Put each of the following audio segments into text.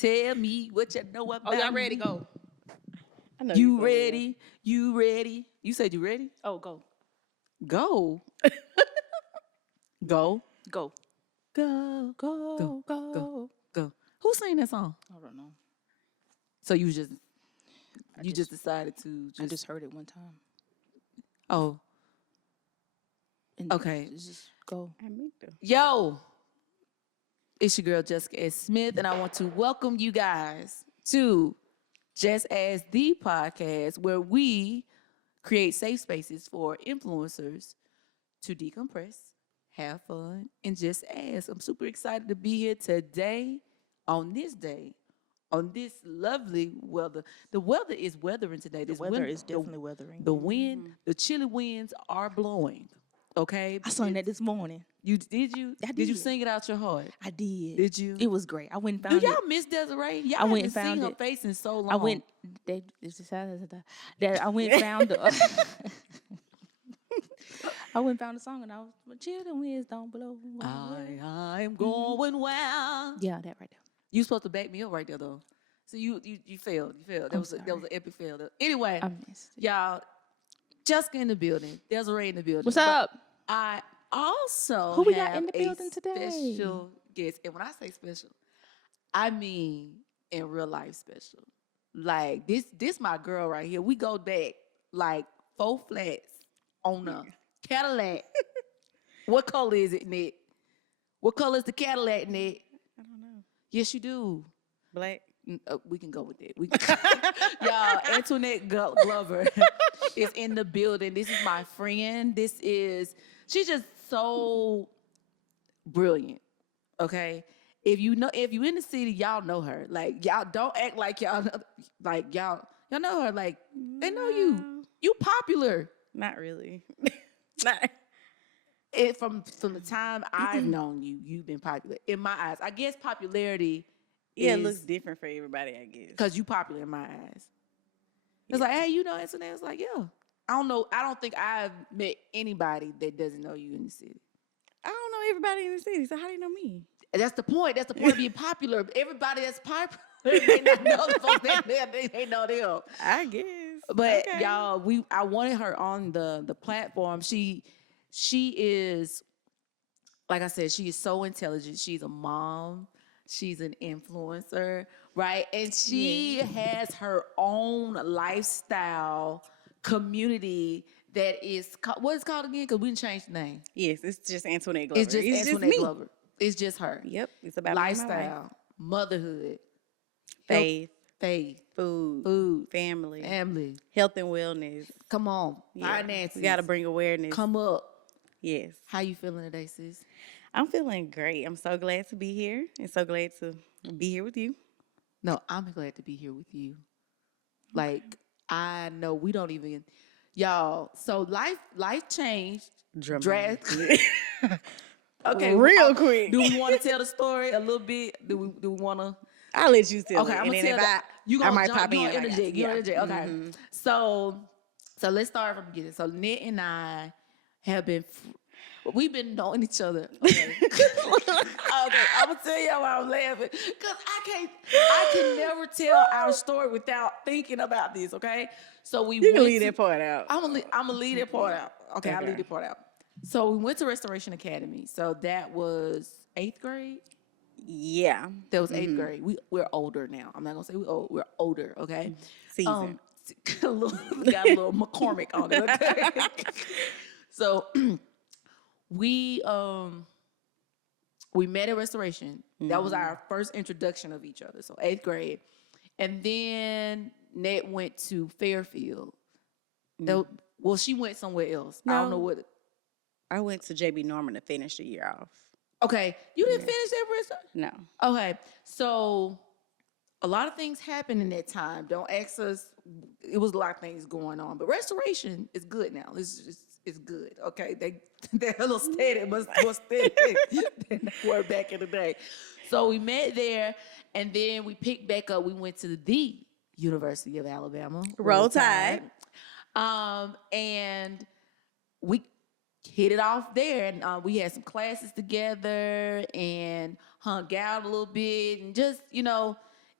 Tell me what you know about Oh, y'all ready? me. Go. I know You for ready? You ready? You said you ready? real. Oh, go. Go. Go. Go. Go. Go. Go. Go. Who sang that song? I don't know. So you just I just decided to I just heard it one time. Oh. And Okay. Just go. I mean, Yo. It's your girl Jessica S. Smith, and I want to welcome you guys to Jess Ask the Podcast, where we create safe spaces for influencers to decompress, have fun, and just ask. I'm super excited to be here today, on this lovely weather. The weather is weathering today. The weather is definitely weathering. The wind, the chilly winds are blowing. Okay, I sang that this morning. you did you? I Did you did. sing it out your heart? I did. Did you? It was great. I went and Do found y'all it. miss Desiree? Y'all I went haven't and found seen her it. face in so long. I went. I went and found the. I went and found the song and I was, "My children winds don't blow." I'm going wild. Yeah, that right there. You supposed to back me up right there though. So you failed. You failed. That was an epic fail. Anyway, I missed it. y'all, Jessica in the building. Desiree in the building. What's But up? I also Who we have got in the a building today? special guest, and when I say special, I mean in real life special. Like this my girl right here. We go back like 4 flats on a Cadillac. What color is it, Nette? What color is the Cadillac, Nette? I don't know. Yes, you do. Black. We can go with that. Y'all, Antwanette Glover is in the building. This is my friend. She's just so brilliant. Okay. If you in the city, y'all know her. Like y'all don't act like y'all know her. Like they know you. No. You popular. Not really. Not. From the time I've known you, you've been popular in my eyes. I guess popularity. Yeah, it is looks different for everybody, I guess. because you popular in my eyes. It's like, hey, you know Antwanette? It's like, yeah. I don't know. I don't think I've met anybody that doesn't know you in the city. I don't know everybody in the city, so how do you know me? That's the point. That's the point of being popular. Everybody that's popular, they not know the folks that they know them. I guess. But Okay. y'all, I wanted her on the platform. She is, like I said, she is so intelligent. She's a mom. She's an influencer, right? And she has her own lifestyle community that is, what is it called again? Because we didn't change the name. Yes, it's just Antwanette Glover. It's just Antwanette me. Glover. It's just her. Yep, it's about me and my life. Lifestyle, motherhood, Faith, faith, food, family, health and wellness. Come on, Yeah. finances. We got to bring awareness. Come up. Yes. How you feeling today, sis? I'm feeling great. I'm so glad to be here and so glad to be here with you. No, I'm glad to be here with you. Like, I know we don't even, y'all. So life changed drastically. Okay, Real quick. Do we want to tell the story a little bit? Do we want to? I'll let you tell Okay, it. I'm and gonna then tell if you. I might jump, pop you in. gonna like interject. that. You gonna interject. Okay. Mhm. So let's start from the beginning. So Nette and I have been. We've been knowing each other. Okay. Okay, I'm gonna tell y'all why I'm laughing. Cause I can never tell our story without thinking about this, okay? So we You can went leave to- that part out. I'm gonna leave that part out. Okay, I'll Okay. leave that part out. So we went to Restoration Academy. So that was 8th grade. Yeah. That was 8th grade. We're older now. I'm not gonna say we're old. We're older, okay? Season. We got a little McCormick on it, okay? So we met at Restoration. That was our first introduction of each other. So 8th grade. And then Nette went to Fairfield. Well, she went somewhere else. I don't know No. what. I went to JB Norman to finish the year off. Okay, you didn't finish that Restoration? No. Okay, so a lot of things happened in that time. Don't ask us. It was a lot of things going on, but Restoration is good now. It's good. Okay, they're a little steady, but more steady than they were back in the day. So we met there, and then we picked back up. We went to the University of Alabama. Roll Tide. And we hit it off there, and we had some classes together and hung out a little bit, and just,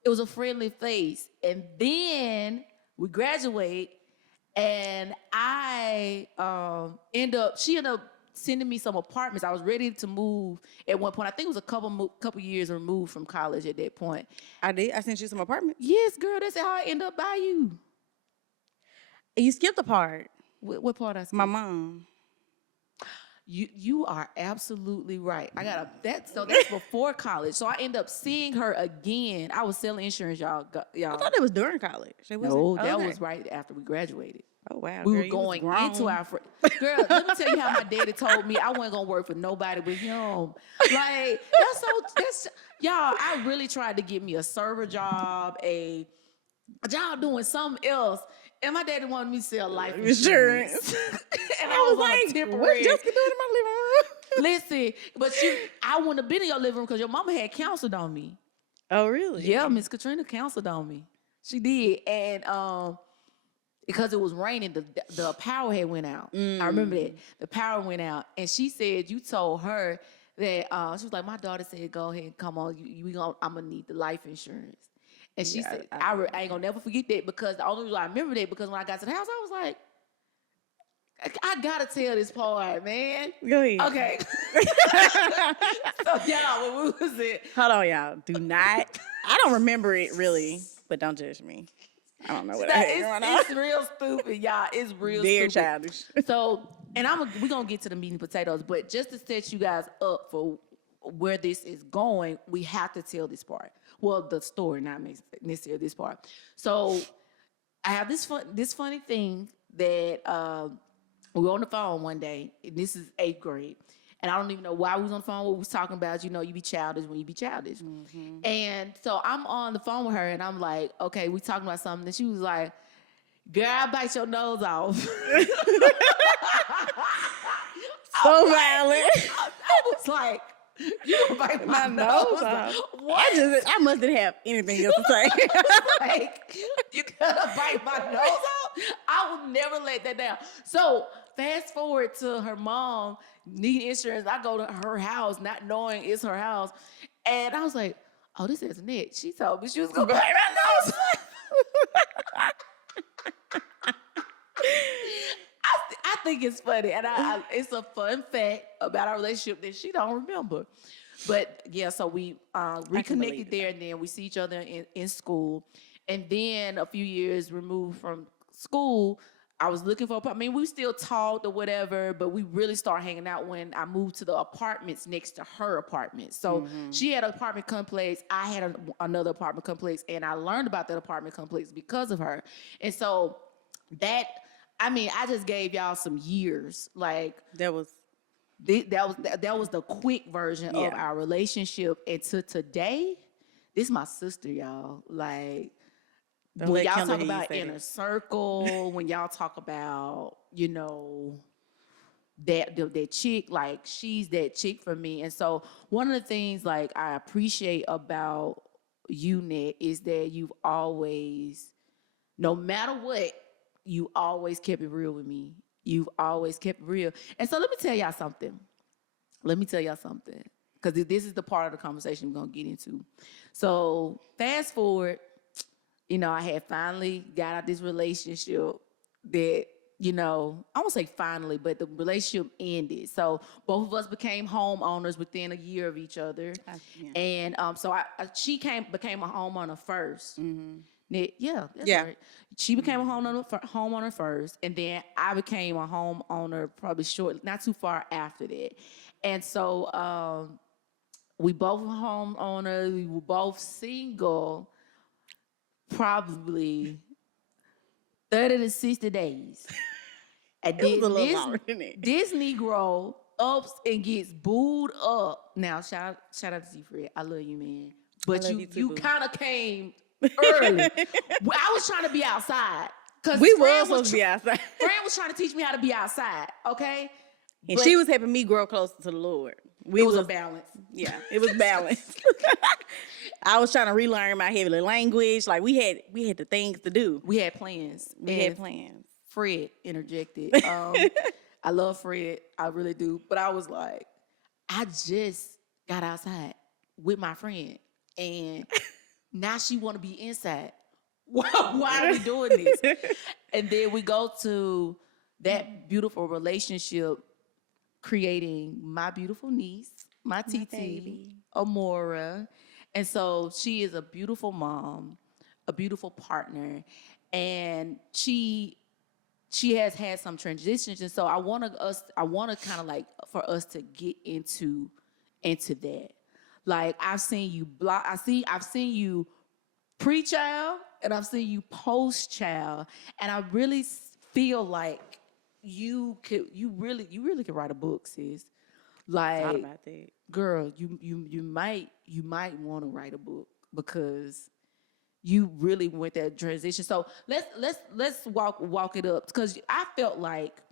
it was a friendly face. And then we graduate, and she ended up sending me some apartments. I was ready to move at one point. I think it was a couple years removed from college at that point. I did. I sent you some apartments. Yes, girl, that's how I ended up by you. You skipped a part. What part I skipped? My mom. You are absolutely right. That's before college. So I ended up seeing her again. I was selling insurance, y'all. I thought it was during college. It wasn't? No, that Okay. was right after we graduated. Oh wow. We girl, were you was going grown. into our girl. Let me tell you how my daddy told me I wasn't gonna work for nobody but him. Like that's y'all. I really tried to get me a server job, a job doing something else, and my daddy wanted me to sell life insurance. And I was like, what's Jessica doing in my living room? Listen, but I wouldn't have been in your living room because your mama had counseled on me. Oh really? Yeah, Miss Katrina counseled on me. She did, and because it was raining, the power had went out. I remember that. The power went out. And she said, you told her that, she was like, my daughter said, go ahead and come on. I'm going to need the life insurance. And she said, I ain't going to never forget that, because the only reason I remember that, because when I got to the house, I was like, I got to tell this part, man. Go ahead. Okay. So, y'all, when we was at... Hold on, y'all. Do not. I don't remember it really, but don't judge me. I don't know what I had going on. It's real stupid, y'all. It's real Very stupid. childish. So, and we're going to get to the meat and potatoes, but just to set you guys up for where this is going, we have to tell this part. Well, the story, not necessarily this part. So, I have this funny thing that we were on the phone one day, and this is 8th grade. And I don't even know why we was on the phone, what we was talking about. You know, you be childish when you be childish. Mm-hmm. And so I'm on the phone with her, and I'm like, okay, we talking about something. And she was like, girl, I'll bite your nose off. So violent. I was like, you gonna bite my nose off? What? I mustn't have anything else to say. Like, you gotta bite my nose off? I will never let that down. So fast forward to her mom needing insurance. I go to her house not knowing it's her house. And I was like, oh, this is Nette. She told me she was gonna bite my nose. I think it's funny, and it's a fun fact about our relationship that she don't remember. But yeah, so we reconnected there, and then we see each other in school. And then a few years removed from school, I was looking for, we still talked or whatever, but we really started hanging out when I moved to the apartments next to her apartment. So she had an apartment complex, I had another apartment complex, and I learned about that apartment complex because of her. And so I just gave y'all some years. Like that was the quick version of our relationship. And to today, this is my sister, y'all. Like, when y'all talk about inner circle, when y'all talk about, that chick, like, she's that chick for me. And so one of the things, like, I appreciate about you, Nette, is that you've always, no matter what, you always kept it real with me. You've always kept it real. And so let me tell y'all something. Because this is the part of the conversation we're going to get into. So fast forward, I had finally got out this relationship that, I won't say finally, but the relationship ended. So both of us became homeowners within a year of each other. Yeah. And so she became a homeowner first. Mm-hmm. Yeah, that's right. She became a homeowner first, and then I became a homeowner probably not too far after that. And so we both were homeowners. We were both single, probably 30 to 60 days. And then this Negro ups and gets booed up. Now, shout out to Fred. I love you, man. But you kind of came early. I was trying to be outside. We were supposed to be outside. Fran was trying to teach me how to be outside, okay? And she was helping me grow closer to the Lord. It was a balance. Yeah, it was balanced. I was trying to relearn my heavenly language. Like, we had the things to do. We had plans. Fred interjected. I love Fred. I really do. But I was like, I just got outside with my friend. And Now she want to be inside. Why are we doing this? And then we go to that beautiful relationship, creating my beautiful niece, my TT, baby. Amora. And so she is a beautiful mom, a beautiful partner, and she has had some transitions. And so I want to kind of like for us to get into that. Like I've seen you I've seen you pre-child and I've seen you post-child, and I really feel like you really could write a book, sis. Like, Thought about that. girl, you might want to write a book because you really went that transition. So let's walk it up, because I felt like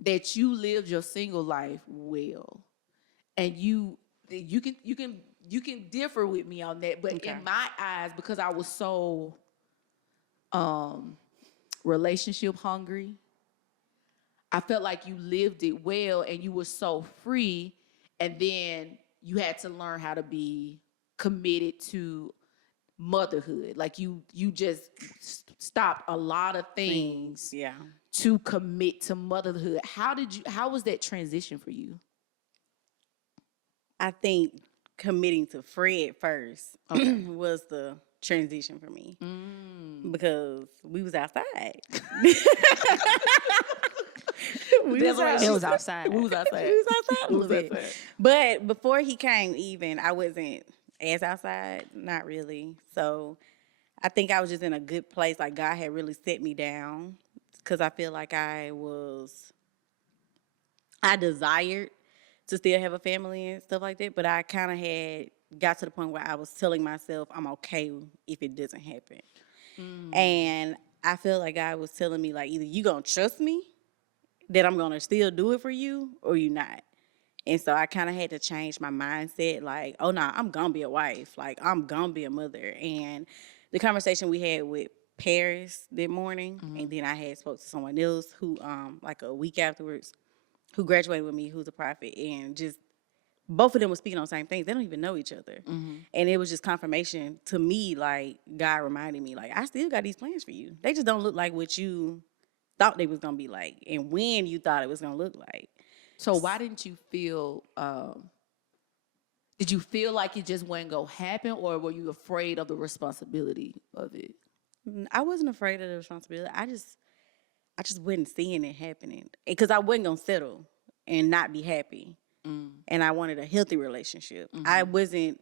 that you lived your single life well, and you can differ with me on that, but Okay. in my eyes, because I was so relationship hungry, I felt like you lived it well and you were so free, and then you had to learn how to be committed to motherhood. Like you just stopped a lot of things Yeah. to commit to motherhood. How was that transition for you? I think committing to Fred first was the transition for me because we was outside. It was outside. We was outside. We was outside a We little was bit. outside. But before he came, even I wasn't as outside, not really. So I think I was just in a good place. Like God had really set me down because I feel like I desired to still have a family and stuff like that. But I kind of had got to the point where I was telling myself I'm okay if it doesn't happen. And I feel like God was telling me, like, either you gonna trust me that I'm gonna still do it for you, or you not. And so I kind of had to change my mindset, like, oh no, I'm gonna be a wife, like I'm gonna be a mother. And the conversation we had with Paris that morning, and then I had spoke to someone else who, like a week afterwards, who graduated with me, who's a prophet, and just both of them were speaking on the same things. They don't even know each other. And it was just confirmation to me, like God reminded me, like, I still got these plans for you. They just don't look like what you thought they was gonna be like and when you thought it was gonna look like. So why didn't you feel, did you feel like it just wasn't gonna happen, or were you afraid of the responsibility of it? I wasn't afraid of the responsibility. I just wasn't seeing it happening because I wasn't gonna settle and not be happy. And I wanted a healthy relationship. I wasn't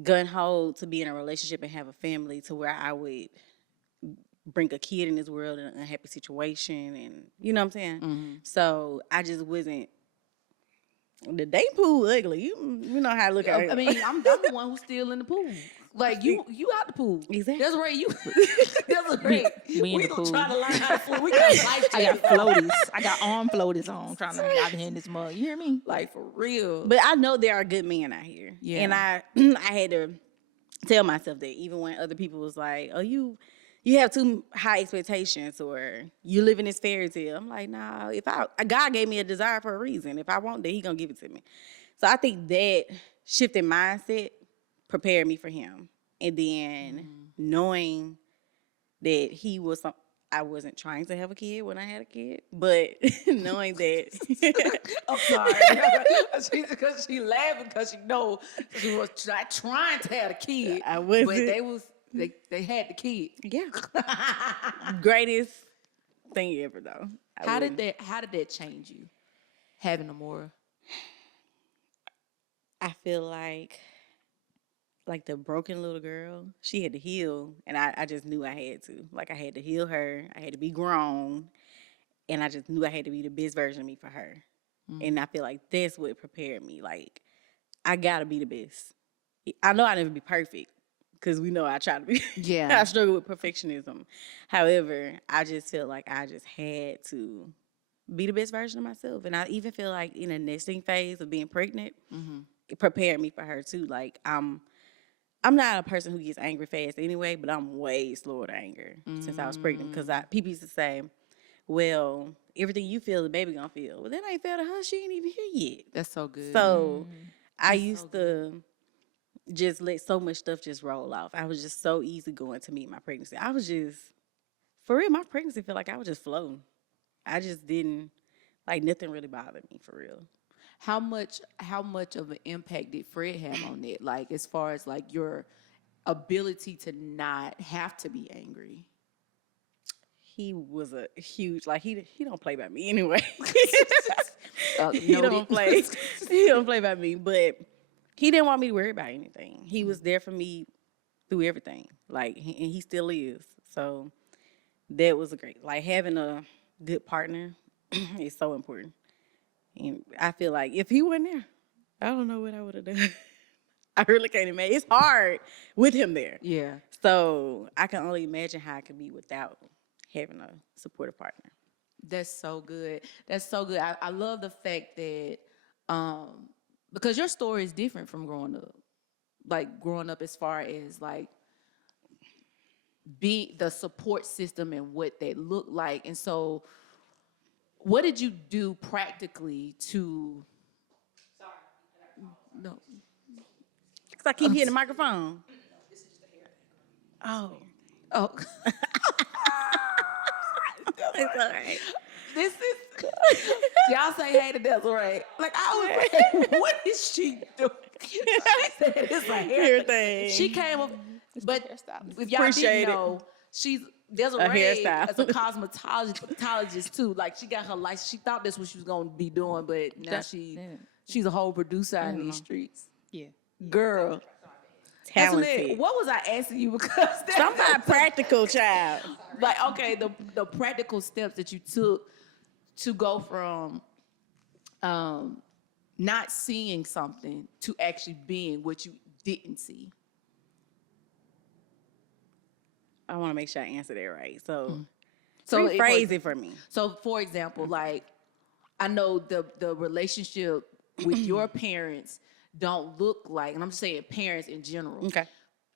gun-ho to be in a relationship and have a family to where I would bring a kid in this world in an unhappy situation, and you know what I'm saying? So I just wasn't. The dating pool ugly. You know how I look at it. I mean, I'm the one who's still in the pool. Like you out the pool. Exactly. That's right. That's right. We in the gonna pool. try to learn how to swim. We got life I got jackets. floaties. I got arm floaties on, trying to get out here in this mug. You hear me? Like for real. But I know there are good men out here. Yeah. And I had to tell myself that even when other people was like, oh, you have too high expectations, or you live in this fairy tale. I'm like, nah, God gave me a desire for a reason. If I want that, he gonna give it to me. So I think that shifting mindset prepared me for him. And then knowing that I wasn't trying to have a kid when I had a kid, but knowing that. I'm sorry. Because she laughing because she know she was trying to have a kid. I wasn't. But they had the kid. Yeah. Greatest thing ever, though. How did that change you, having Amora? I feel like the broken little girl, she had to heal, and I just knew I had to. Like, I had to heal her. I had to be grown, and I just knew I had to be the best version of me for her. And I feel like that's what prepared me. Like, I gotta be the best. I know I'll never be perfect, because we know I try to be. Yeah. I struggle with perfectionism. However, I just feel like I just had to be the best version of myself. And I even feel like in a nesting phase of being pregnant, it prepared me for her too. Like, I'm not a person who gets angry fast anyway, but I'm way slower to anger since I was pregnant. Because people used to say, well, everything you feel, the baby gonna feel. Well, that ain't fair to her. She ain't even here yet. That's so good. So I used to just let so much stuff just roll off. I was just so easy going to meet my pregnancy. I was just, for real, my pregnancy felt like I was just floating. I just didn't, like, nothing really bothered me, for real. How much of an impact did Fred have on it? Like, as far as like your ability to not have to be angry? He was a huge, like, he don't play by me anyway. He Noted. don't play. He don't play by me, but he didn't want me to worry about anything. He was there for me through everything, like, and he still is. So that was great. Like, having a good partner is so important. And I feel like if he wasn't there, I don't know what I would have done. I really can't imagine. It's hard with him there. Yeah. So I can only imagine how I could be without having a supportive partner. That's so good. That's so good. I love the fact that because your story is different from growing up. Like growing up as far as like be the support system and what that looked like. And so what did you do practically to no. Because I keep hitting the microphone. Oh. Oh. It's all right. This is y'all say hey to Desiree. Like I was like, what is she doing? She said it's a hair thing. She came up, but if y'all Appreciate didn't it. know, she's Desiree hairstyle. is a cosmetologist too. Like she got her license. She thought that's what she was gonna be doing, but now she's a whole producer out in these streets. Yeah. Girl. Talented. Antwanette, what was I asking you? Because Somebody practical, child. like okay, the practical steps that you took to go from not seeing something to actually being what you didn't see. I want to make sure I answer that right. So So rephrase it for me. So for example, like I know the relationship with your parents don't look like, and I'm saying parents in general. Okay.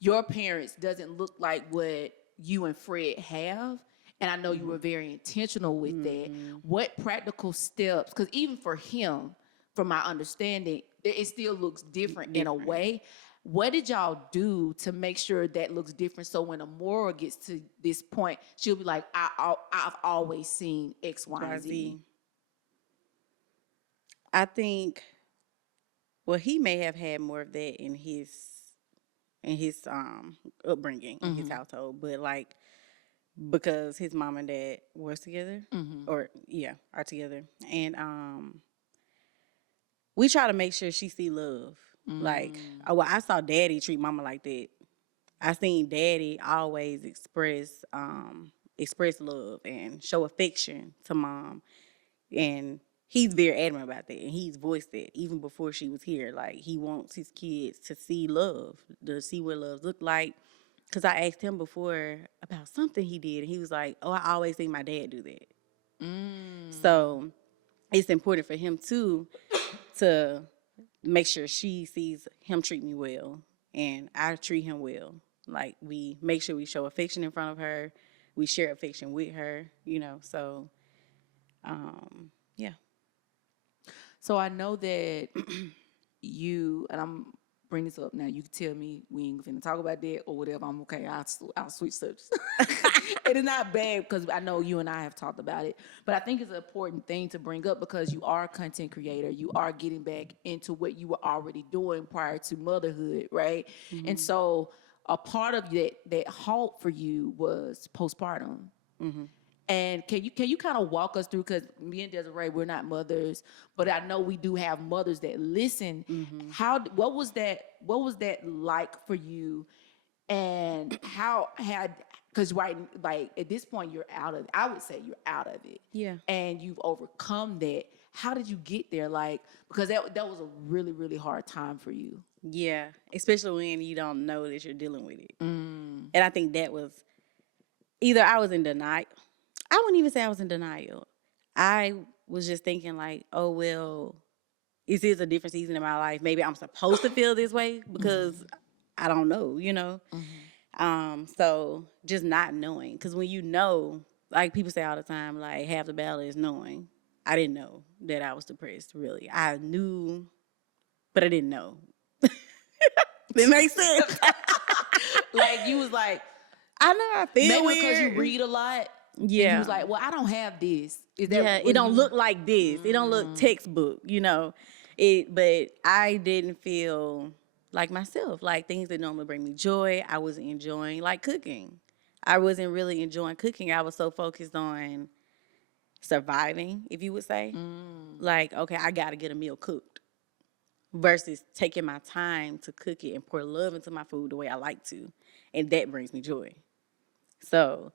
Your parents doesn't look like what you and Fred have. And I know you were very intentional with that. What practical steps, because even for him, from my understanding, it still looks different in a way. What did y'all do to make sure that looks different so when Amora gets to this point, she'll be like, I've always seen X, Y, and Z. I think, well, he may have had more of that in his upbringing, in his household, but like, because his mom and dad was together, are together. And we try to make sure she see love. Like, I saw daddy treat mama like that. I seen daddy always express love and show affection to mom. And he's very adamant about that. And he's voiced that even before she was here. Like, he wants his kids to see love, to see what love look like. Because I asked him before about something he did, and he was like, oh, I always seen my dad do that. So it's important for him, too, to make sure she sees him treat me well, and I treat him well. Like, we make sure we show affection in front of her. We share affection with her, so, yeah. So I know that you, and I'm bring this up now. You can tell me we ain't finna talk about that or whatever. I'm okay. I'll switch subjects. It is not bad because I know you and I have talked about it, but I think it's an important thing to bring up because you are a content creator. You are getting back into what you were already doing prior to motherhood, right? And so a part of that halt for you was postpartum. And can you kind of walk us through, because me and Desiree, we're not mothers, but I know we do have mothers that listen. What was that like for you, and because like at this point you're out of it. I would say you're out of it. Yeah. And you've overcome that. How did you get there? Like, because that was a really, really hard time for you. Yeah, especially when you don't know that you're dealing with it. And I think that was either I was in denial. I wouldn't even say I was in denial. I was just thinking like, oh, well, this is a different season in my life. Maybe I'm supposed to feel this way because I don't know, So just not knowing. Because when you know, like people say all the time, like half the battle is knowing. I didn't know that I was depressed, really. I knew, but I didn't know. It makes sense. Like you was like, I know I feel maybe weird. because you read a lot. And Yeah. you was like, well, I don't have this. Is that Yeah, what it don't you- look like this. It don't look textbook, you know. But I didn't feel like myself. Like things that normally bring me joy, I wasn't enjoying, like cooking. I wasn't really enjoying cooking. I was so focused on surviving, if you would say. Like, okay, I got to get a meal cooked versus taking my time to cook it and pour love into my food the way I like to. And that brings me joy. So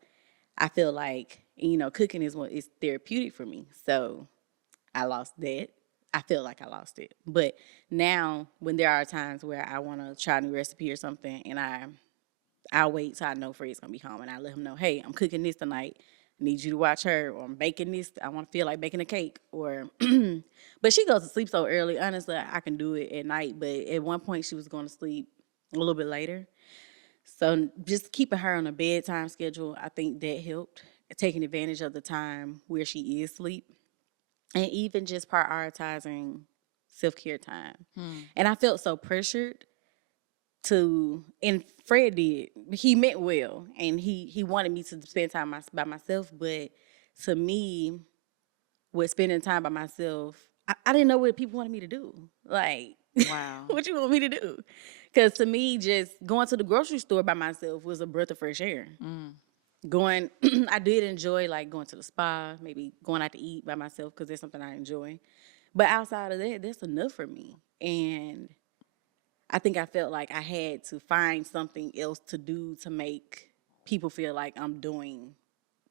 I feel like, you know, cooking is therapeutic for me. So I lost that. I feel like I lost it. But now when there are times where I want to try a new recipe or something and I'll wait till I know Fred's going to be home and I let him know, hey, I'm cooking this tonight. I need you to watch her, or I'm baking this. I want to feel like baking a cake. Or, but she goes to sleep so early. Honestly, I can do it at night. But at one point she was going to sleep a little bit later. So just keeping her on a bedtime schedule, I think that helped. Taking advantage of the time where she is asleep. And even just prioritizing self-care time. And I felt so pressured and Fred did. He meant well, and he wanted me to spend time by myself. But to me, with spending time by myself, I didn't know what people wanted me to do. Like, Wow. what you want me to do? Because to me, just going to the grocery store by myself was a breath of fresh air. I did enjoy like going to the spa, maybe going out to eat by myself because that's something I enjoy. But outside of that, that's enough for me. And I think I felt like I had to find something else to do to make people feel like I'm doing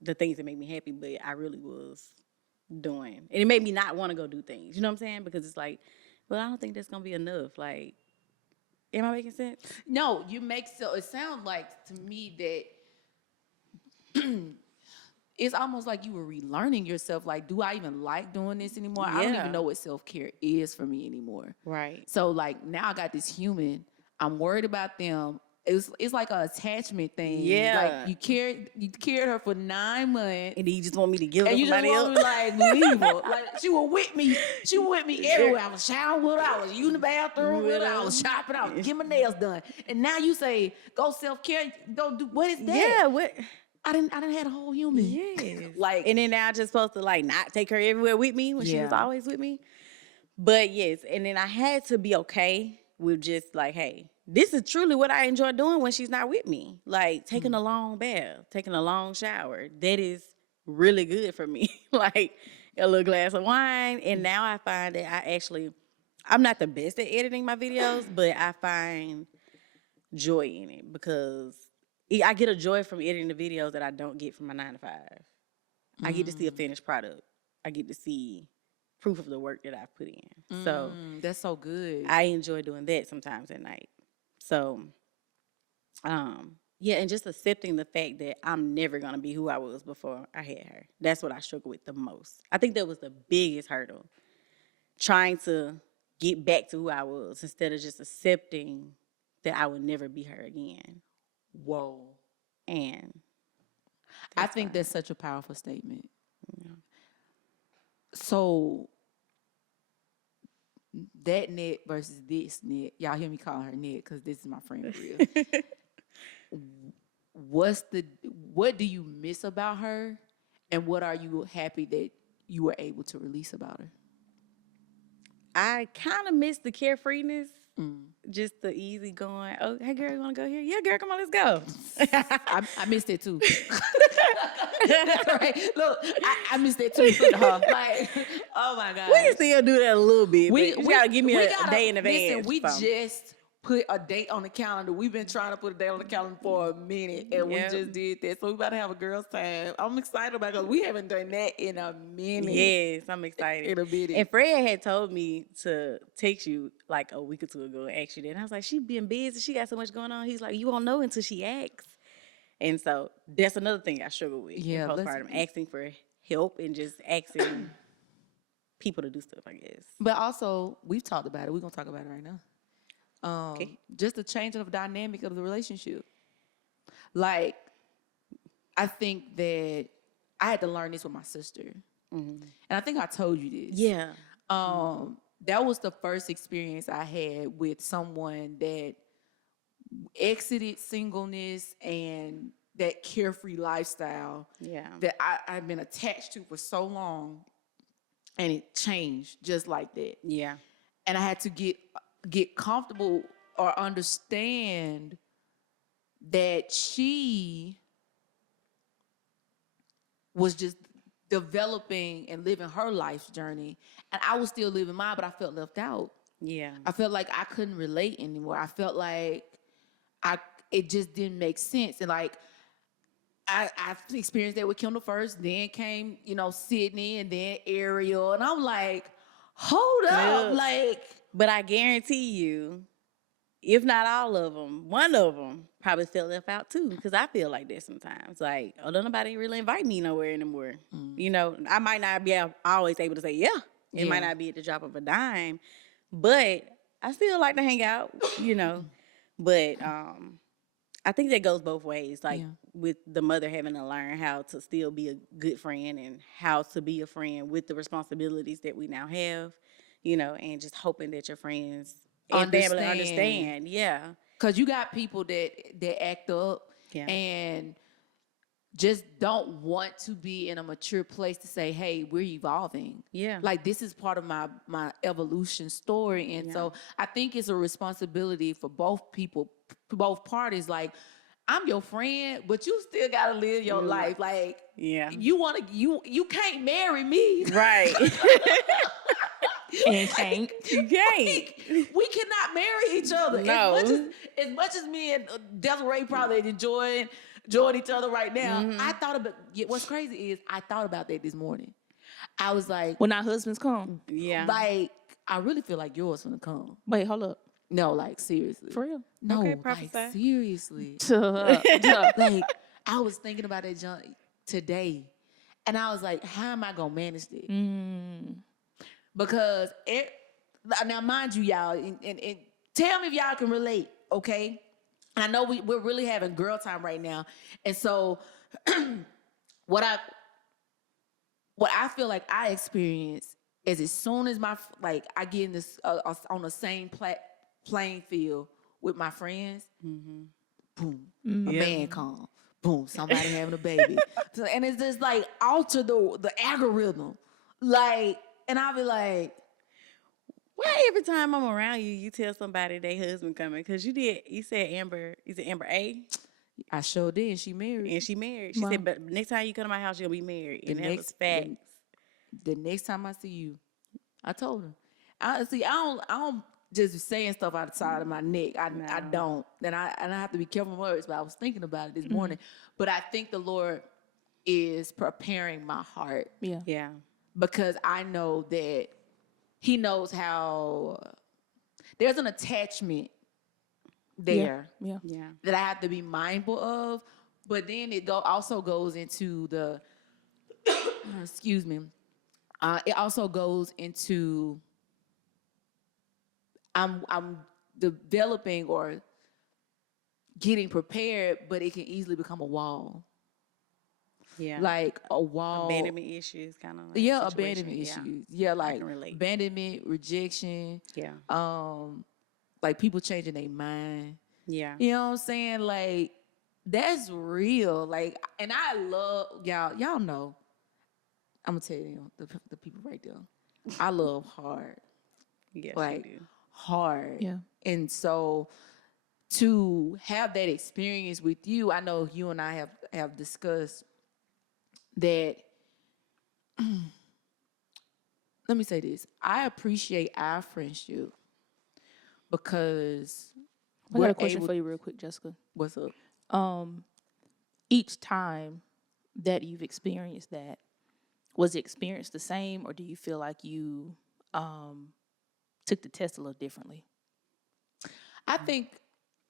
the things that make me happy, but I really was doing. And it made me not want to go do things. You know what I'm saying? Because it's like, well, I don't think that's going to be enough. Like, am I making sense? No, you make so it sounds like to me that it's almost like you were relearning yourself. Like, do I even like doing this anymore? I don't Yeah. even know what self-care is for me anymore. Right. So like now I got this human. I'm worried about them. It's like an attachment thing. Yeah. Like you cared her for 9 months. And then you just want me to give it to And you just somebody want else? me like leave her. Like she was with me. She was with me everywhere. I was showering with her. I was using the bathroom with her. I was shopping. I was getting my nails done. And now you say go self-care. Go do what is that? Yeah, what? I didn't have a whole human. Yes. Like And then now I'm just supposed to like not take her everywhere with me when she was Yeah. always with me. But yes, and then I had to be okay with just like, hey, this is truly what I enjoy doing when she's not with me. Like taking a long bath, taking a long shower. That is really good for me. Like a little glass of wine. And now I find that I'm not the best at editing my videos, but I find joy in it because I get a joy from editing the videos that I don't get from my 9 to 5. I get to see a finished product. I get to see proof of the work that I've put in. So that's so good. I enjoy doing that sometimes at night. So, yeah, and just accepting the fact that I'm never going to be who I was before I had her. That's what I struggle with the most. I think that was the biggest hurdle. Trying to get back to who I was instead of just accepting that I would never be her again. Whoa. And I think that's such a powerful statement. So that Nette versus this Nette, y'all hear me call her Nette because this is my friend for real. What do you miss about her, and what are you happy that you were able to release about her? I kind of miss the carefreeness, just the easy going. Oh, hey girl, you want to go here? Yeah, girl, come on, let's go. I missed it too. Right. Look, I missed it too. Like, oh my God. We can still do that a little bit. But you gotta give me a day in advance. Listen, we just put a date on the calendar. We've been trying to put a date on the calendar for a minute, and we just did that. So we about to have a girls' time. I'm excited about it because we haven't done that in a minute. Yes, I'm excited. In a minute. And Fred had told me to text you like a week or two ago and ask you that. And I was like, she being busy. She got so much going on. He's like, you won't know until she asks. And so that's another thing I struggle with in postpartum, asking for help and just asking people to do stuff, I guess. But also, we've talked about it. We're going to talk about it right now. Just the changing of dynamic of the relationship. Like, I think that I had to learn this with my sister. And I think I told you this. Yeah. That was the first experience I had with someone that exited singleness and that carefree lifestyle Yeah. that I've been attached to for so long, and it changed just like that. Yeah. And I had to get comfortable or understand that she was just developing and living her life's journey, and I was still living mine, but I felt left out. Yeah. I felt like I couldn't relate anymore. I felt like it just didn't make sense. And like I experienced that with Kendall first, then came, Sydney, and then Ariel. And I'm like, hold up. Look. Like, But I guarantee you, if not all of them, one of them probably felt left out too. Because I feel like that sometimes. Like, oh, don't nobody really invite me nowhere anymore. I might not be always able to say, yeah. It might not be at the drop of a dime. But I still like to hang out, But I think that goes both ways. Like with the mother having to learn how to still be a good friend and how to be a friend with the responsibilities that we now have, and just hoping that your friends and family understand. Yeah. Because you got people that act up and just don't want to be in a mature place to say, hey, we're evolving. Yeah. Like, this is part of my evolution story. And so I think it's a responsibility for both people, both parties. Like, I'm your friend, but you still got to live your life. Like, you can't marry me. Right. And can't. You can't. We cannot marry each other. No. As much as me and Desiree probably enjoying each other right now, I thought about, what's crazy is I thought about that this morning. I was like, When our husbands come. Yeah. like, I really feel like yours gonna come. Wait, hold up. No, like, seriously. For real? No, Okay, like, prophesy. seriously. Duh. Like, I was thinking about that junk today. And I was like, how am I gonna manage this? Because now, mind you, y'all, and tell me if y'all can relate, okay? And I know we're really having girl time right now. And so what I feel like I experience is as soon as I get in this on the same playing field with my friends, boom, a man come, boom, somebody having a baby. And it's just like alter the algorithm. Like, and I'll be like, why every time I'm around you, you tell somebody their husband coming? Because you said Amber, is it Amber A? I sure did. She married. And she married. She said, but next time you come to my house, you'll be married. And that was facts. The next time I see you, I told her. I don't just be saying stuff outside of my neck. I don't. And I have to be careful with words, but I was thinking about it this morning. But I think the Lord is preparing my heart. Yeah. Yeah. Because I know that He knows how there's an attachment there Yeah. Yeah. that I have to be mindful of. But then it also goes into the excuse me. It also goes into I'm developing or getting prepared, but it can easily become a wall. Yeah. Like a wall. Abandonment issues, kind of. Like Abandonment issues. Yeah, like abandonment, rejection. Yeah. Like people changing their mind. Yeah. You know what I'm saying? Like, that's real. Like, and I love y'all. Y'all know. I'm gonna tell you the people right there. I love hard. Yes, Like, you do. hard. Yeah. And so to have that experience with you, I know you and I have discussed that. Let me say this. I appreciate our friendship because I got a question for you real quick, Jessica. What's up? Each time that you've experienced that, was the experience the same, or do you feel like you took the test a little differently? I think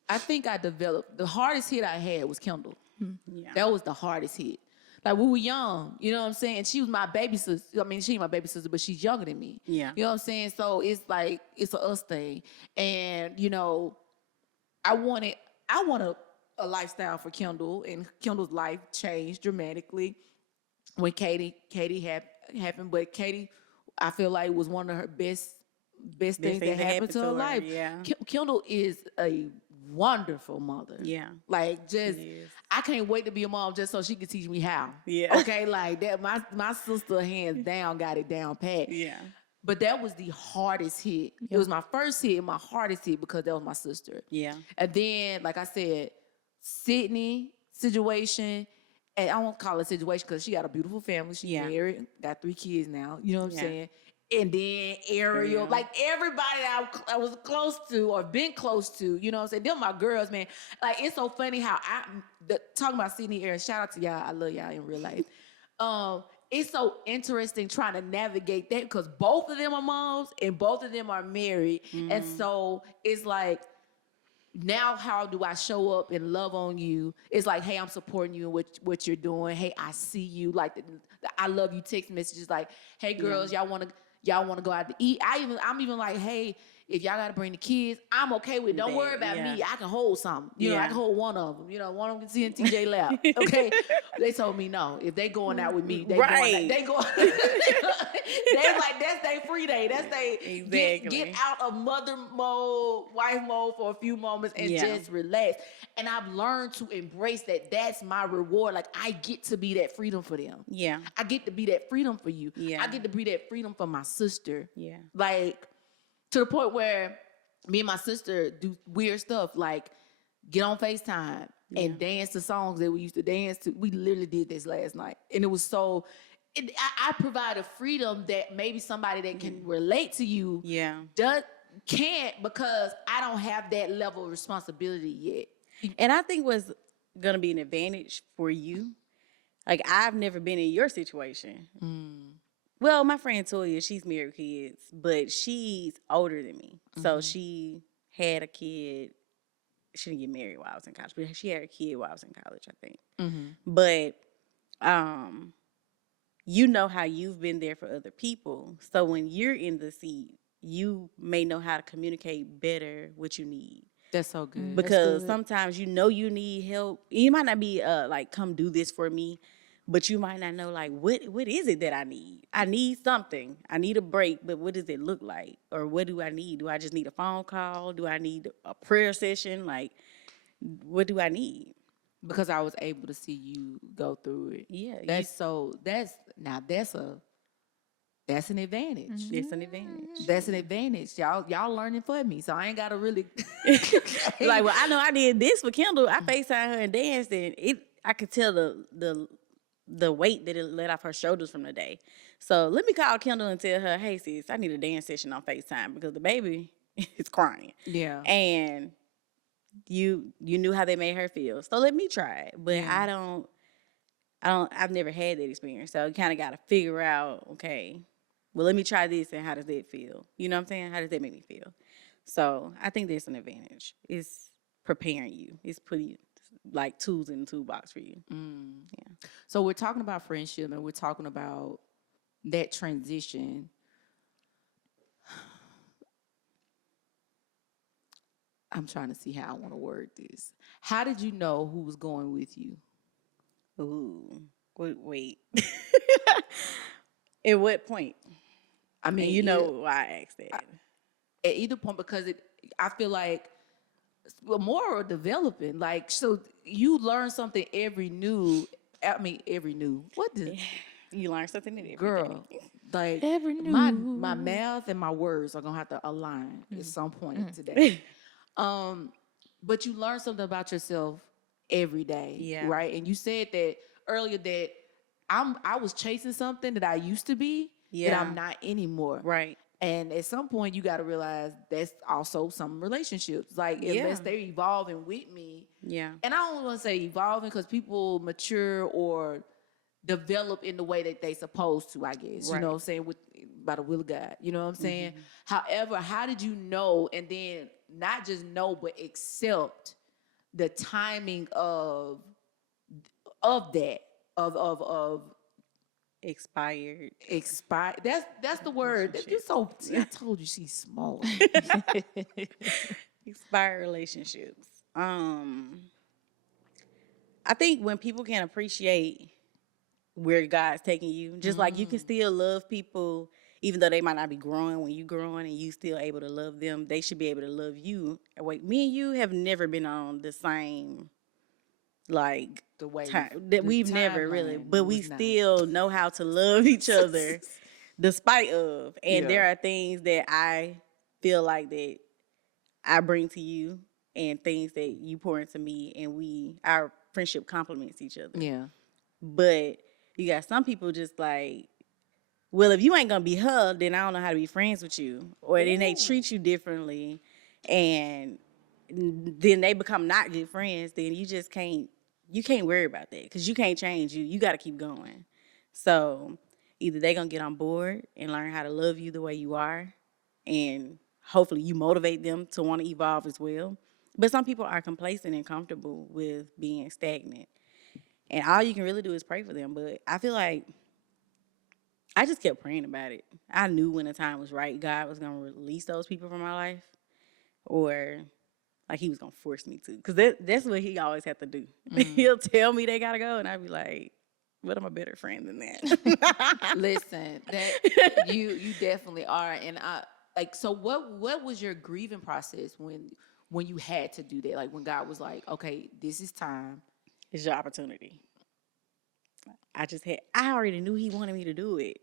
I developed, the hardest hit I had was Kendall. Yeah. That was the hardest hit. Like, we were young, you know what I'm saying? She was my baby sister. I mean, she ain't my baby sister, but she's younger than me. Yeah. You know what I'm saying? So it's like, it's a us thing. And, I wanted a lifestyle for Kendall, and Kendall's life changed dramatically when Katie happened. But Katie, I feel like, was one of her best things that happened to her life. Yeah. Kendall is a wonderful mother. Yeah. Like, just, is. I can't wait to be a mom just so she can teach me how. Yeah. Okay, like that. My sister, hands down, got it down pat. Yeah. But that was the hardest hit. It was my first hit and my hardest hit because that was my sister. Yeah. And then, like I said, Sydney situation, and I won't call it situation because she got a beautiful family. She married, got 3 kids now. You know what I'm saying? And then Ariel, like everybody that I was close to or been close to, you know what I'm saying? Them my girls, man. Like, it's so funny how talking about Sydney, Ariel, shout out to y'all. I love y'all in real life. It's so interesting trying to navigate that because both of them are moms and both of them are married. And so it's like, now how do I show up and love on you? It's like, hey, I'm supporting you in what you're doing. Hey, I see you. Like the I love you text messages like, hey girls, y'all want to go out to eat? I'm even like, hey, if y'all got to bring the kids, I'm okay with it. Don't worry about me. I can hold something. You know, I can hold one of them. You know, one of them can see in TJ lap. Okay. They told me no. If they going out with me, they going. They like, that's their free day. That's they get out of mother mode, wife mode for a few moments and just relax. And I've learned to embrace that. That's my reward. Like, I get to be that freedom for them. Yeah. I get to be that freedom for you. Yeah. I get to be that freedom for my sister. Yeah. Like, to the point where me and my sister do weird stuff, like get on FaceTime and dance to songs that we used to dance to. We literally did this last night. And it was so, I provide a freedom that maybe somebody that can relate to you can't, because I don't have that level of responsibility yet. And I think what's going to be an advantage for you, like, I've never been in your situation. Well, my friend Toya, she's married with kids, but she's older than me. So she had a kid. She didn't get married while I was in college, but she had a kid while I was in college, I think. But you know how you've been there for other people. So when you're in the seat, you may know how to communicate better what you need. That's so good. Because sometimes you know you need help. You might not be like, come do this for me. But you might not know, like, what is it that I need? I need something. I need a break, but what does it look like? Or what do I need? Do I just need a phone call? Do I need a prayer session? Like, what do I need? Because I was able to see you go through it. Yeah. That's an advantage. It's an advantage. That's an advantage. Y'all learning for me, so I ain't got to really. Like, well, I know I did this for Kendall. I FaceTimed her and danced, and I could tell the weight that it let off her shoulders from the day. So let me call Kendall and tell her, hey, sis, I need a dance session on FaceTime because the baby is crying. Yeah. And you knew how they made her feel. So let me try it. But I've never had that experience. So you kind of got to figure out, okay, well, let me try this, and how does that feel? You know what I'm saying? How does that make me feel? So I think that's an advantage. It's preparing you. It's putting like tools in the toolbox for you. Yeah. So we're talking about friendship, and we're talking about that transition. I'm trying to see how I want to word this. How did you know who was going with you? Ooh, wait. At what point? I mean, you know why I asked that. At either point, because I feel like more developing. Like, so you learn something every new. What did you learn something every girl? day. Like, every new. My math and my words are gonna have to align at some point today. But you learn something about yourself every day, right? And you said that earlier that I was chasing something that I used to be that I'm not anymore, right? And at some point, you got to realize that's also some relationships. Like, unless they're evolving with me. Yeah. And I don't want to say evolving because people mature or develop in the way that they supposed to, I guess. Right. You know what I'm saying? By the will of God. You know what I'm saying? However, how did you know, and then not just know, but accept the timing of that, of expired. That's the word. You're so. I told you she's small. Expired relationships. I think when people can appreciate where God's taking you, just like you can still love people even though they might not be growing when you growing and you still able to love them, they should be able to love you. Wait, me and you have never been on the same like The way time that we've never really, timeline but we was not. still know how to love each other despite of. And Yeah. there are things that I feel like that I bring to you and things that you pour into me, and our friendship complements each other. Yeah. But you got some people just like, well, if you ain't gonna be her, then I don't know how to be friends with you. Or then they treat you differently, and then they become not good friends. Then you just can't worry about that because you can't change you. You got to keep going. So either they gonna get on board and learn how to love you the way you are, and hopefully you motivate them to want to evolve as well. But some people are complacent and comfortable with being stagnant, and all you can really do is pray for them. But I feel like I just kept praying about it. I knew when the time was right, God was gonna release those people from my life, or like he was gonna force me to. Because that's what he always had to do. He'll tell me they gotta go, and I'd be like, "But I'm a better friend than that." Listen, that you definitely are, and I like. So what was your grieving process when you had to do that? Like when God was like, "Okay, this is time." It's your opportunity. I already knew he wanted me to do it.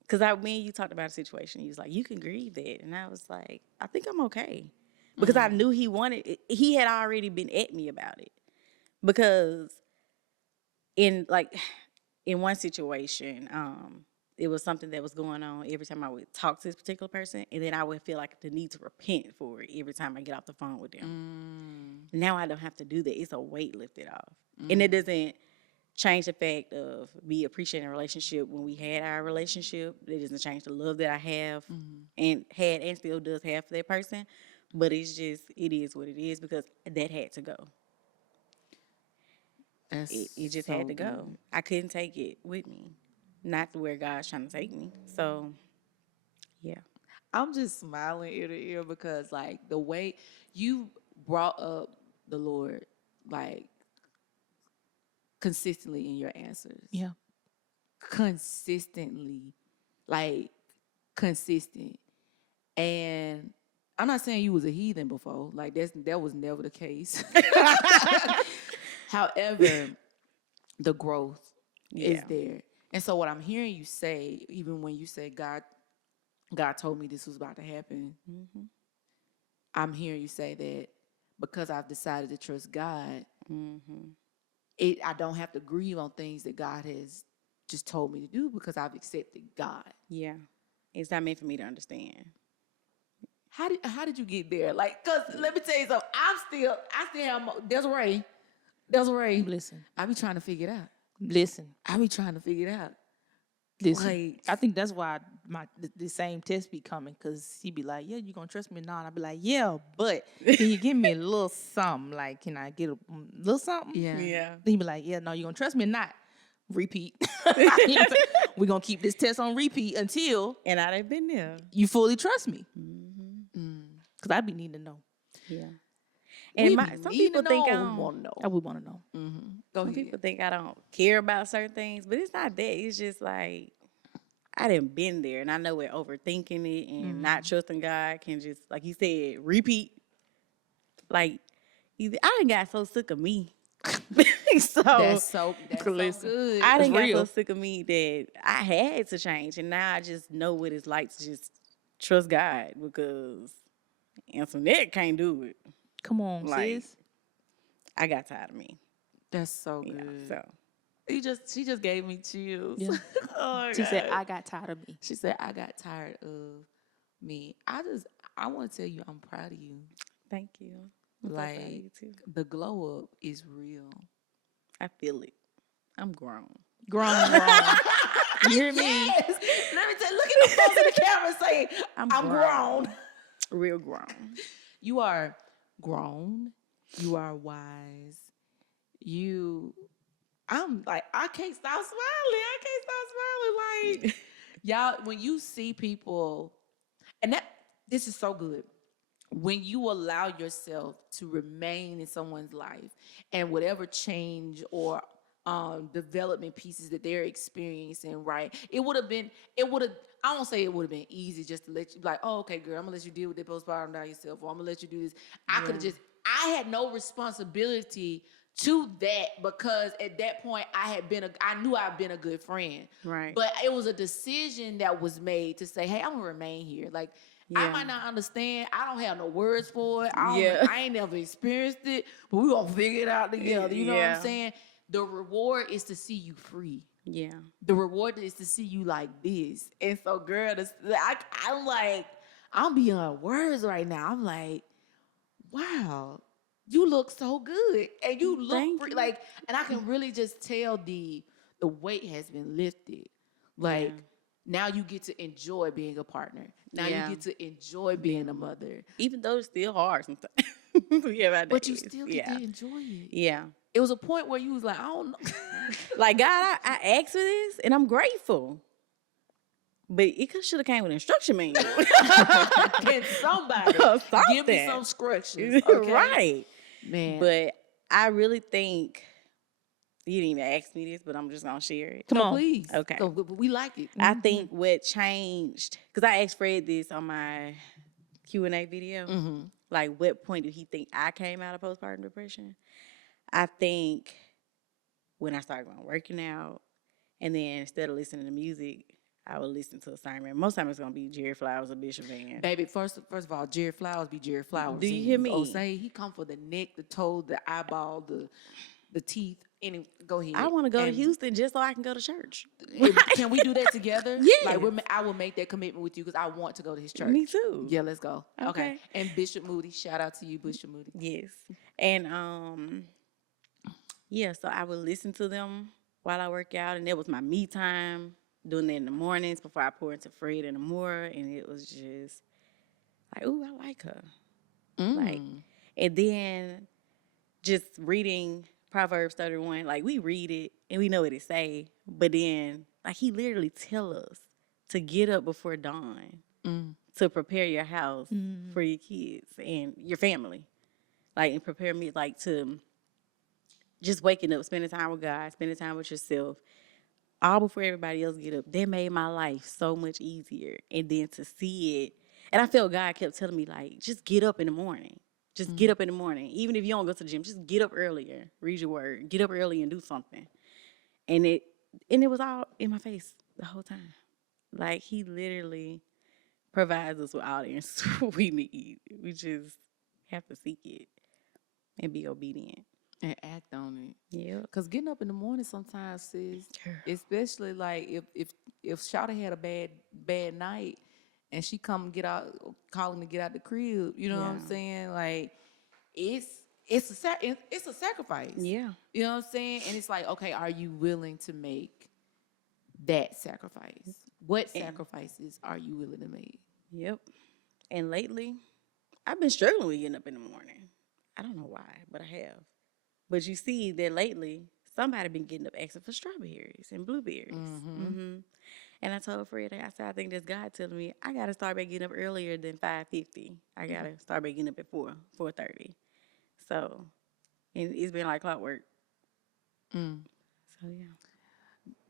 Because me and you talked about a situation. He was like, you can grieve that. And I was like, I think I'm okay. Because I knew he had already been at me about it. Because in one situation, it was something that was going on every time I would talk to this particular person. And then I would feel like the need to repent for it every time I get off the phone with them. Now I don't have to do that. It's a weight lifted off. And it doesn't change the fact of me appreciating a relationship when we had our relationship. It doesn't change the love that I have and had and still does have for that person. But it is what it is because that had to go. It just so had to go. good. I couldn't take it with me. Not to where God's trying to take me. So, yeah. I'm just smiling ear to ear because like the way you brought up the Lord, like consistently in your answers. Yeah. Consistently. Like consistent. And I'm not saying you was a heathen before. Like that was never the case. However, the growth is there. And so what I'm hearing you say, even when you say God told me this was about to happen, I'm hearing you say that because I've decided to trust God, I don't have to grieve on things that God has just told me to do because I've accepted God. Yeah. It's not meant for me to understand. How did you get there? Like, cause let me tell you something. I still have Desiree. Listen. I be trying to figure it out. Listen. I be trying to figure it out. Listen. Like, I think that's why the same test be coming, because he be like, yeah, you gonna trust me now? And I be like, yeah, but can you give me a little something? Like, can I get a little something? yeah. Yeah. Then he be like, yeah, no, you gonna trust me or not? Repeat. We're gonna keep this test on repeat until And I done been there. you fully trust me. Because I be needing to know. Yeah. And some people think I we don't. want to know. I would want to know. Go Some ahead. people think I don't care about certain things, but it's not that. It's just like I done been there, and I know what overthinking it and not trusting God can just, like you said, repeat. Like I done got so sick of me. That's so Listen, good. I done got real. so sick of me that I had to change, and now I just know what it's like to just trust God because Antwanette can't do it. Come on, Like, sis. I got tired of me. That's so You know, good. so She just gave me chills. Yeah. Oh my She said, God. I got tired of me. She said, I got tired of me. I want to tell you, I'm proud of you. thank you. I'm so proud of Like, you too. the glow up is real. I feel it. I'm grown. Grown. You hear me? Yes. Let me tell you, look at the folks in the camera and say, I'm grown. Real grown. You are grown. You are wise. I'm like, I can't stop smiling. Like, y'all, when you see people, and this is so good. When you allow yourself to remain in someone's life and whatever change or development pieces that they're experiencing, right? I won't say it would have been easy just to let you, like, oh, okay, girl, I'm gonna let you deal with the postpartum by yourself, or I'm gonna let you do this. I had no responsibility to that, because at that point I knew I'd been a good friend. Right. But it was a decision that was made to say, hey, I'm gonna remain here. Like, I Yeah. might not understand. I don't have no words for it. I ain't never experienced it, but we gonna figure it out together. You know what I'm saying? The reward is to see you free. Yeah. The reward is to see you like this. And so, girl, I'm like, I'm beyond words right now. I'm like, wow, you look so good, and you look Thank free. you. Like, and I can really just tell the weight has been lifted. Like, now you get to enjoy being a partner. Now you get to enjoy being a mother. Even though it's still hard sometimes. But you still get to enjoy it. Yeah. It was a point where you was like, I don't know. Like, God, I asked for this, and I'm grateful. But it should have came with an instruction manual. Can somebody give me some instructions? Okay? Right. Man. But I really think, you didn't even ask me this, but I'm just going to share it. Come on. Please. Okay. So, we like it. I think what changed, because I asked Fred this on my Q&A video, like, what point did he think I came out of postpartum depression? I think when I started going working out, and then instead of listening to music, I would listen to a sermon. Most time it's gonna be Jerry Flowers or Bishop Van. Baby, first of all, Jerry Flowers be Jerry Flowers. Do you hear me? Oh, say he come for the neck, the toe, the eyeball, the teeth. Go ahead. I want to go to Houston just so I can go to church. Can we do that together? Yeah. Like, I will make that commitment with you, because I want to go to his church. Me too. Yeah, let's go. Okay. And Bishop Moody, shout out to you, Bishop Moody. Yes. And yeah, so I would listen to them while I work out, and it was my me time, doing that in the mornings before I pour into Fred in the morning, and it was just like, ooh, I like her. Like, and then just reading Proverbs 31, like, we read it and we know what it say, but then, like, he literally tell us to get up before dawn to prepare your house for your kids and your family. Like, and prepare me, like, to just waking up, spending time with God, spending time with yourself, all before everybody else get up. That made my life so much easier. And then to see it, and I felt God kept telling me, like, just get up in the morning. Just get up in the morning. Even if you don't go to the gym, just get up earlier, read your word, get up early and do something. And it was all in my face the whole time. Like, he literally provides us with all the answers we need. We just have to seek it and be obedient. And act on it. Yeah. Because getting up in the morning sometimes, sis, especially like if Shawty had a bad night and she calling to get out the crib, you know what I'm saying? Like, it's a sacrifice. Yeah. You know what I'm saying? And it's like, okay, are you willing to make that sacrifice? What sacrifices are you willing to make? Yep. And lately, I've been struggling with getting up in the morning. I don't know why, but I have. But you see that lately, somebody been getting up asking for strawberries and blueberries. And I told Fred, I said, I think that's God telling me I got to start back getting up earlier than 5:50. I got to start back getting up at 4:30. So, and it's been like clockwork. So, yeah.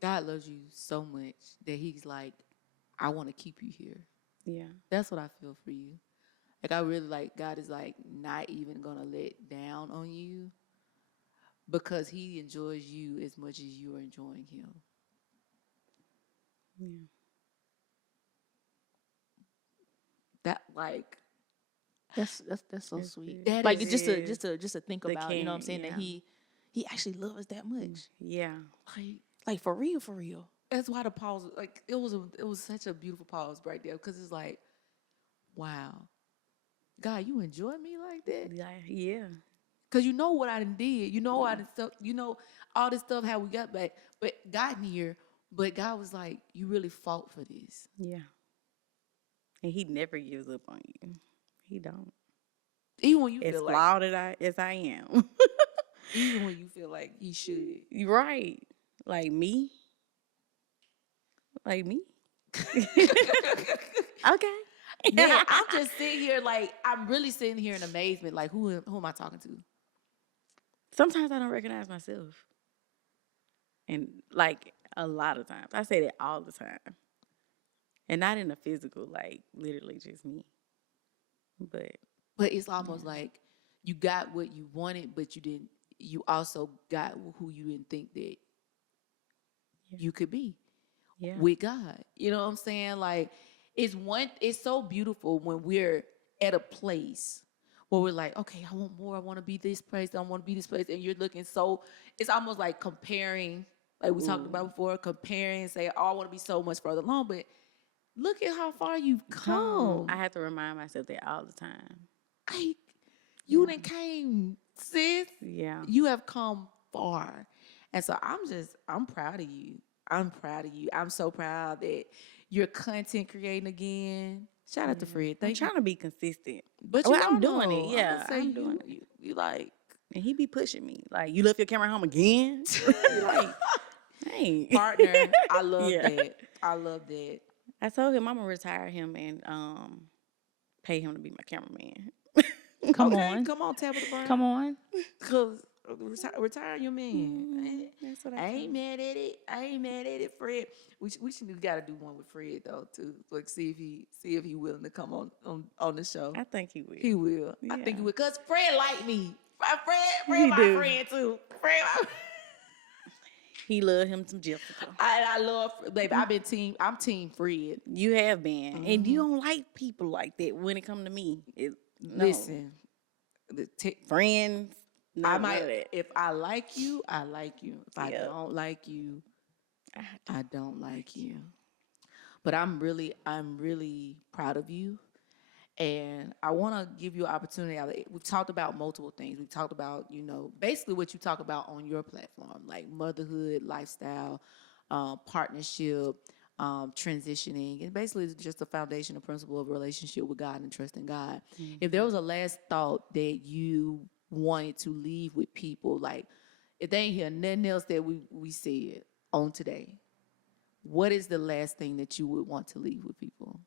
God loves you so much that he's like, I want to keep you here. Yeah. That's what I feel for you. Like, I really like, God is like not even going to let down on you, because he enjoys you as much as you are enjoying him. Yeah. That, like, That's so sweet. That Like, is- just to think The about, you know what I'm saying, king, that he actually loves us that much. Yeah. Like for real. That's why the pause, like, it was such a beautiful pause right there, because it's like, wow, God, you enjoy me like that? Yeah. Because you know what I done did. You know I done stuff, you know, all this stuff, how we got back, but gotten here. But God was like, you really fought for this. Yeah. And he never gives up on you. He don't. Even when you As feel like, flawed as I am. even when you feel like he should. You're right. Like me. Okay. Man, I'm just sitting here like, I'm really sitting here in amazement. Like, who am I talking to? Sometimes I don't recognize myself. And like a lot of times. I say that all the time. And not in a physical, like literally just me. But But it's almost like you got what you wanted, but you also got who you didn't think that you could be yeah. with God. You know what I'm saying? Like it's so beautiful when we're at a place where we're like, okay, I want more. I want to be this place. I want to be this place. And you're looking so, it's almost like comparing, like we talked about before, comparing, say, oh, I want to be so much further along. But look at how far you've come. I have to remind myself that all the time. Like, you done came, sis. Yeah. You have come far. And so I'm proud of you. I'm proud of you. I'm so proud that you're content creating again. Shout out to Fred. I'm Thank you. trying to be consistent. But Well, you I'm are, doing though. it. Yeah, I'ma say I'm doing it. You like, And he be pushing me. Like, you left your camera home again? Like, hey. partner, I love Yeah. that. I love that. I told him I'm going to retire him and pay him to be my cameraman. Come Okay, on. Come on, Tabitha Brown. Come on. Cause retire your man. That's what I I ain't mad at it. I ain't mad at it, Fred. We should gotta do one with Fred though too. Like see if he willing to come on the show. I think he will. He will. I think he Yeah. will. Cause Fred like me. Fred He my do. friend too. Fred my He love him some Jessica. I love baby. I'm team Fred. You have been. And you don't like people like that when it come to me. No. Listen. Friends. No, I none might of that. if I like you, I like you. If I Yep. don't like you, I don't like you. But I'm really proud of you. And I want to give you an opportunity. We talked about multiple things. We talked about, basically what you talk about on your platform, like motherhood, lifestyle, partnership, transitioning. And basically it's just the foundational principle of a relationship with God and trusting God. Mm-hmm. If there was a last thought that you wanted to leave with people, like if they ain't hear nothing else that we said on today, what is the last thing that you would want to leave with people?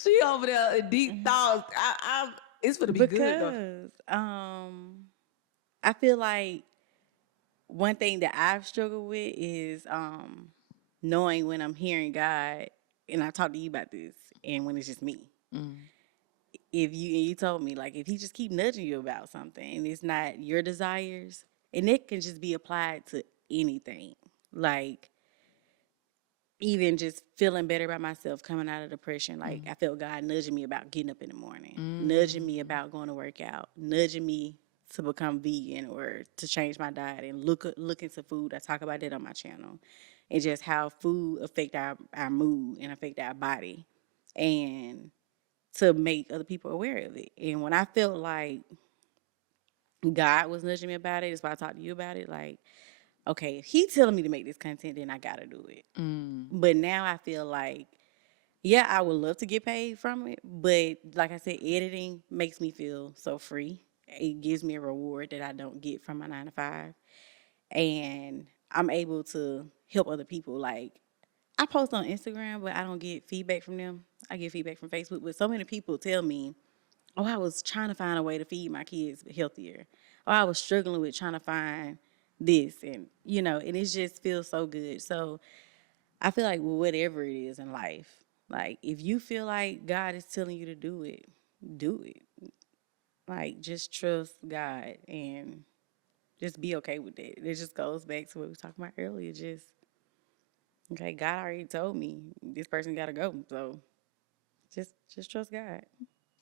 She over there in deep thoughts. It's gonna be good though. Because I feel like one thing that I've struggled with is knowing when I'm hearing God, and I talked to you about this, and when it's just me. If you told me, like, if he just keep nudging you about something and it's not your desires, and it can just be applied to anything, like even just feeling better about myself coming out of depression. Like I felt God nudging me about getting up in the morning, nudging me about going to work out, nudging me to become vegan or to change my diet and look into food. I talk about that on my channel, and just how food affect our mood and affect our body, and to make other people aware of it. And when I felt like God was nudging me about it, that's why I talked to you about it. Like, okay, if he telling me to make this content, then I gotta do it. But now I feel like, yeah, I would love to get paid from it. But like I said, editing makes me feel so free. It gives me a reward that I don't get from my 9 to 5. And I'm able to help other people. Like, I post on Instagram, but I don't get feedback from them. I get feedback from Facebook. But so many people tell me, oh, I was trying to find a way to feed my kids healthier. Or I was struggling with trying to find this. And, and it just feels so good. So I feel like whatever it is in life, like if you feel like God is telling you to do it, do it. Like just trust God and just be okay with it. It just goes back to what we were talking about earlier. Just, okay, God already told me this person got to go. So just trust God.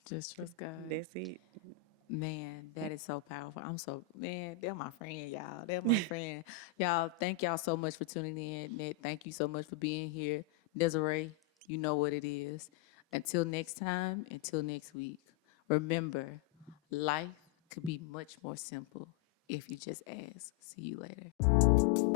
Just trust God. That's it. Man, that is so powerful. They're my friend, y'all. They're my friend. Y'all, thank y'all so much for tuning in. Nette, thank you so much for being here. Desiree, you know what it is. Until next time, until next week, remember, life could be much more simple if you just ask. See you later.